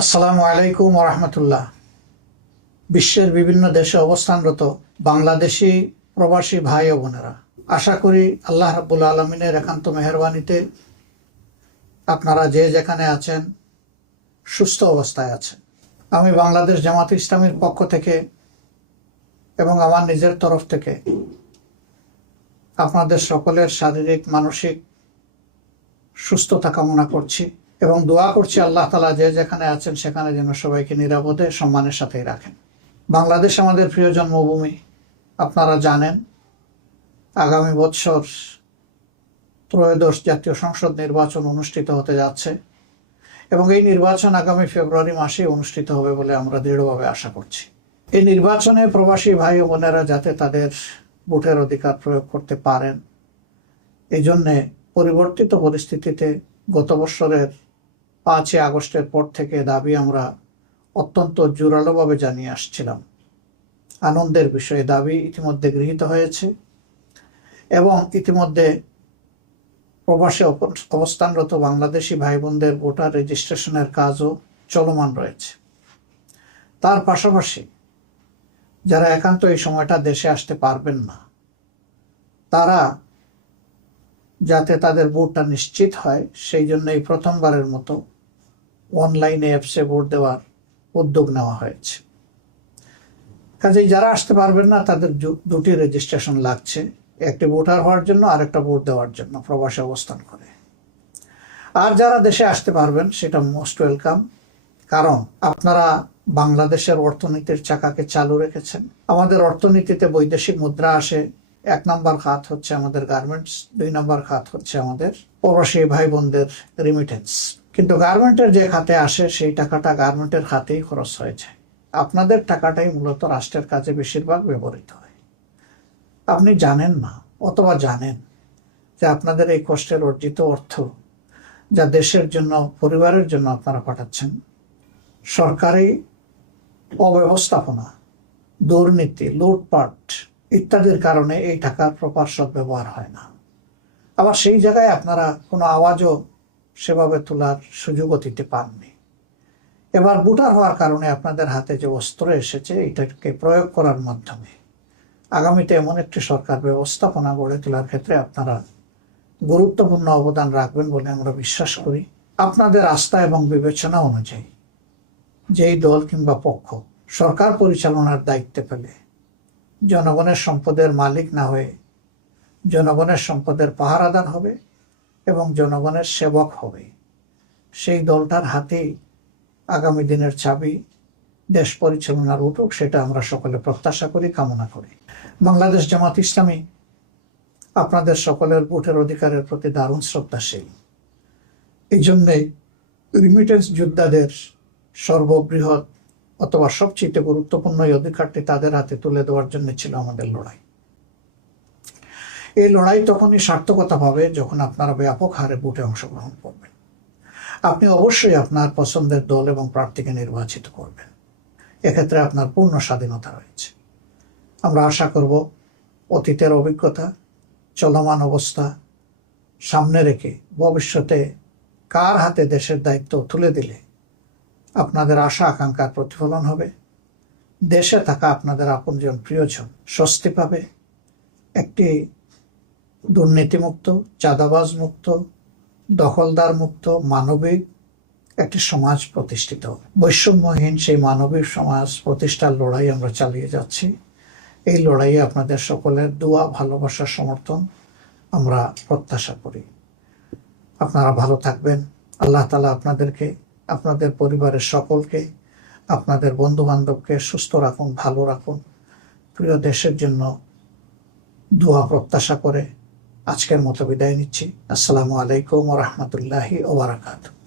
আসসালামু আলাইকুম ওরহমতুল্লাহ। বিশ্বের বিভিন্ন দেশে অবস্থানরত বাংলাদেশি প্রবাসী ভাই ও বোনেরা, আশা করি আল্লাহ রাব্বুল আলমিনের একান্ত মেহরবানিতে আপনারা যে যেখানে আছেন সুস্থ অবস্থায় আছেন। আমি বাংলাদেশ জামাত ইসলামীর পক্ষ থেকে এবং আমার নিজের তরফ থেকে আপনাদের সকলের শারীরিক মানসিক সুস্থতা কামনা করছি এবং দোয়া করছি আল্লাহ তাআলা যে যেখানে আছেন সেখানে যেন সবাইকে নিরাপদে সম্মানের সাথেই রাখেন। বাংলাদেশ আমাদের প্রিয় জন্মভূমি। আপনারা জানেন আগামী বছর ত্রয়োদশ জাতীয় সংসদ নির্বাচন অনুষ্ঠিত হতে যাচ্ছে এবং এই নির্বাচন আগামী ফেব্রুয়ারি মাসে অনুষ্ঠিত হবে বলে আমরা দৃঢ়ভাবে আশা করছি। এই নির্বাচনে প্রবাসী ভাই ও বোনেরা যাতে তাদের ভোটের অধিকার প্রয়োগ করতে পারেন, এই জন্যে পরিবর্তিত পরিস্থিতিতে গত বছরের 5 আগস্টের পর থেকে দাবি আমরা অত্যন্ত জোরালোভাবে জানিয়ে আসছিলাম। আনন্দের বিষয়ে দাবি ইতিমধ্যে গৃহীত হয়েছে এবং ইতিমধ্যে প্রবাসে অবস্থানরত বাংলাদেশি ভাই বোনদের ভোটার রেজিস্ট্রেশনের কাজও চলমান রয়েছে। তার পাশাপাশি যারা একান্ত এই সময়টা দেশে আসতে পারবেন না, তারা যাতে তাদের ভোটটা নিশ্চিত হয় সেই জন্য এই প্রথমবারের মতো অনলাইনে অ্যাপসে ভোট দেওয়ার উদ্যোগ নেওয়া হয়েছে। কাজেই যারা আসতে পারবেন না তাদের দুটি রেজিস্ট্রেশন লাগছে, একটি ভোটার হওয়ার জন্য আর একটা ভোট দেওয়ার জন্য প্রবাসে অবস্থান করে। আর যারা দেশে আসতে পারবেন সেটা মোস্ট ওয়েলকাম, কারণ আপনারা বাংলাদেশের অর্থনীতির চাকাকে চালু রেখেছেন। আমাদের অর্থনীতিতে বৈদেশিক মুদ্রা আসে, 1 নম্বর খাত হচ্ছে আমাদের গার্মেন্টস, 2 নম্বর খাত হচ্ছে আমাদের প্রবাসী ভাই বোনদের রিমিটেন্স। কিন্তু গার্মেন্টের যে খাতে আসে সেই টাকাটা গার্মেন্টের খাতেই খরচ হয়ে যায়। আপনাদের টাকাটাই মূলত রাষ্ট্রের কাজে বেশিরভাগ ব্যবহৃত হয়। আপনি জানেন না অথবা জানেন যে আপনাদের এই কষ্টের অর্জিত অর্থ যা দেশের জন্য, পরিবারের জন্য আপনারা পাঠাচ্ছেন, সরকারি অব্যবস্থাপনা, দুর্নীতি, লুটপাট ইত্যাদির কারণে এই টাকার প্রপার সদ্ব্যবহার হয় না। আবার সেই জায়গায় আপনারা কোনো আওয়াজও সেভাবে তোলার সুযোগও দিতে পাননি। এবার ভোটার হওয়ার কারণে আপনাদের হাতে যে অস্ত্র এসেছে এটাকে প্রয়োগ করার মাধ্যমে আগামীতে এমন একটি সরকার ব্যবস্থাপনা গড়ে তোলার ক্ষেত্রে আপনারা গুরুত্বপূর্ণ অবদান রাখবেন বলে আমরা বিশ্বাস করি। আপনাদের আস্থা এবং বিবেচনা অনুযায়ী যেই দল কিংবা পক্ষ সরকার পরিচালনার দায়িত্বে পেলে জনগণের সম্পদের মালিক না হয়ে জনগণের সম্পদের পাহারাদার হবে এবং জনগণের সেবক হবে, সেই দলটার হাতেই আগামী দিনের চাবি দেশ পরিচালনার উঠুক, সেটা আমরা সকলে প্রত্যাশা করি, কামনা করি। বাংলাদেশ জামাত ইসলামী আপনাদের সকলের ভোটের অধিকারের প্রতি দারুণ শ্রদ্ধাশীল। এই জন্যেই রিমিটেন্স যোদ্ধাদের সর্ববৃহৎ অথবা সবচেয়ে গুরুত্বপূর্ণ এই অধিকারটি তাদের হাতে তুলে দেওয়ার জন্য ছিল আমাদের লড়াই। এই লড়াই তখনই সার্থকতা পাবে যখন আপনারা ব্যাপক হারে ভোটে অংশগ্রহণ করবেন। আপনি অবশ্যই আপনার পছন্দের দল এবং প্রার্থীকে নির্বাচিত করবেন, এক্ষেত্রে আপনার পূর্ণ স্বাধীনতা রয়েছে। আমরা আশা করব অতীতের অভিজ্ঞতা, চলমান অবস্থা সামনে রেখে ভবিষ্যতে কার হাতে দেশের দায়িত্ব তুলে দিলে আপনাদের আশা আকাঙ্ক্ষার প্রতিফলন হবে, দেশে থাকা আপনাদের আপনজন প্রিয়জন স্বস্তি পাবে, একটি দুর্নীতিমুক্ত, চাঁদাবাজ মুক্ত, দখলদার মুক্ত, মানবিক একটি সমাজ প্রতিষ্ঠিত হবে। বৈষম্যহীন সেই মানবিক সমাজ প্রতিষ্ঠার লড়াই আমরা চালিয়ে যাচ্ছি। এই লড়াইয়ে আপনাদের সকলের দোয়া, ভালোবাসা, সমর্থন আমরা প্রত্যাশা করি। আপনারা ভালো থাকবেন। আল্লাহ তাআলা আপনাদেরকে, আপনাদের পরিবারের সকলকে, আপনাদের বন্ধু বান্ধবকে সুস্থ রাখুন, ভালো রাখুন। প্রিয় দেশের জন্য দোয়া প্রত্যাশা করে আজকের মতো বিদায় নিচ্ছি। আসসালামু আলাইকুম ওয়া রাহমাতুল্লাহি ওয়া বারাকাতুহু।